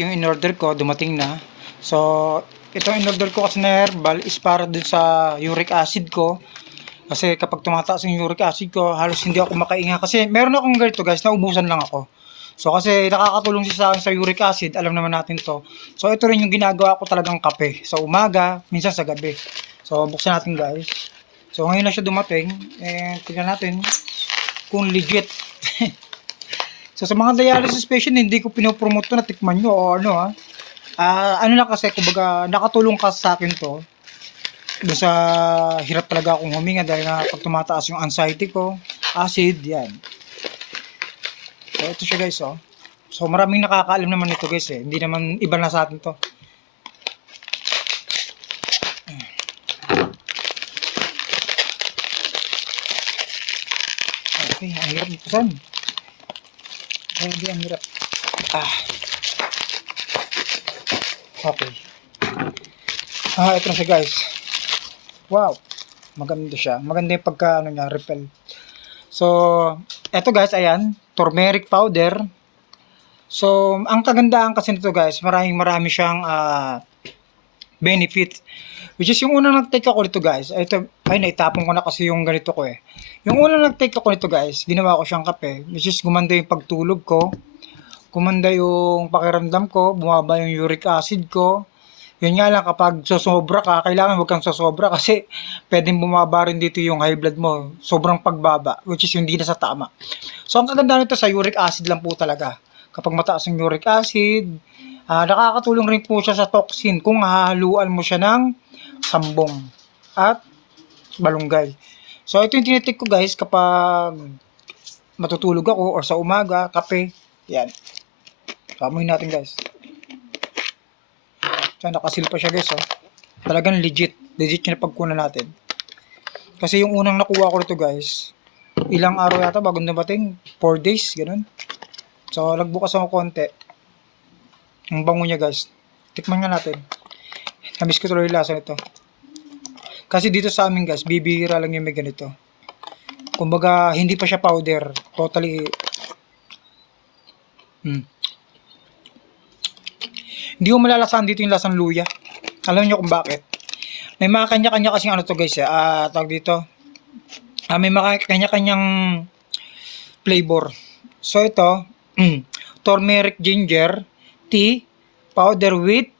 Yung in-order ko, dumating na. So, itong in-order ko kasi na herbal is para dun sa uric acid ko. Kasi kapag tumataas yung uric acid ko, halos hindi ako makainga. Kasi meron akong ganito guys, naubusan lang ako. So, kasi nakakatulong siya sa akin sa uric acid, alam naman natin to. So, ito rin yung ginagawa ko talagang kape. Sa umaga, minsan sa gabi. So, buksan natin guys. So, ngayon na siya dumating. Tingnan natin kung legit. So, sa mga dialysis patient, hindi ko pinopromote to na tikman nyo o ano ha. Ano lang kasi, kumbaga, nakatulong ka sa akin to. Doon sa hirap talaga akong huminga dahil nga pag tumataas yung anxiety ko, acid, yan. So, ito siya guys, oh. So, maraming nakakaalam naman nito guys eh. Hindi naman iba na sa atin to. Okay, ang hirap nito hindi ang hirap. Okay. Ito na siya guys. Wow. Maganda siya. Maganda yung pagka niya, repel. So, eto guys, ayan, turmeric powder. So, ang kagandahan kasi nito guys, marami siyang benefit. Which is yung unang nag-take ako nito guys, ito, naitapon ko na kasi yung ganito ko eh. Yung unang nag-take ako nito guys, ginawa ko siyang kape, which is gumanda yung pagtulog ko, gumanda yung pakiramdam ko, bumaba yung uric acid ko. Yun nga lang, kapag sosobra ka, kailangan huwag kang sosobra kasi pwedeng bumaba rin dito yung high blood mo. Sobrang pagbaba, which is hindi na sa tama. So, ang kaganda nito sa uric acid lang po talaga. Kapag mataas yung uric acid, nakakatulong rin po siya sa toxin kung hahaluan mo siya ng sambong at balunggay. So, ito yung tinitik ko guys kapag matutulog ako or sa umaga, kape. Yan. Kamuhin natin guys. So, nakasil pa siya guys. Oh. Talagang legit. Legit yung napagkunan natin. Kasi yung unang nakuha ko nito guys, ilang araw yata bago dumating? 4 days, ganun. So, nagbukas ako konti. Ang bango niya guys. Tikman nga natin. Namiss ko tuloy yung lasa nito. Kasi dito sa amin guys, bibihira lang yung may ganito. Kumbaga, hindi pa siya powder. Totally. Hindi ko malalasahan dito yung lasang luya. Alam niyo kung bakit? May mga kanya-kanya kasi ano to guys. Tawag dito. May mga kanya-kanyang flavor. So ito, turmeric ginger tea powder with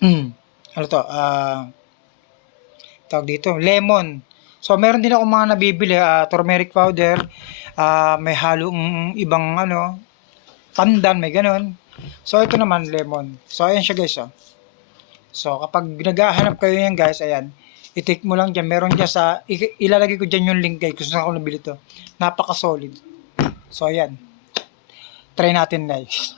ano to? Tawag dito, lemon. So meron din ako mga nabibili, turmeric powder, may halong ibang ano, pandan, may ganon. So ito naman lemon. So ayan siya guys, oh. So kapag naghahanap kayo yan guys, ayan, i-take mo lang dyan. Meron dyan sa, ilalagay ko dyan yung link guys kung saan ako nabili to. Napaka solid. So ayan. Try natin guys.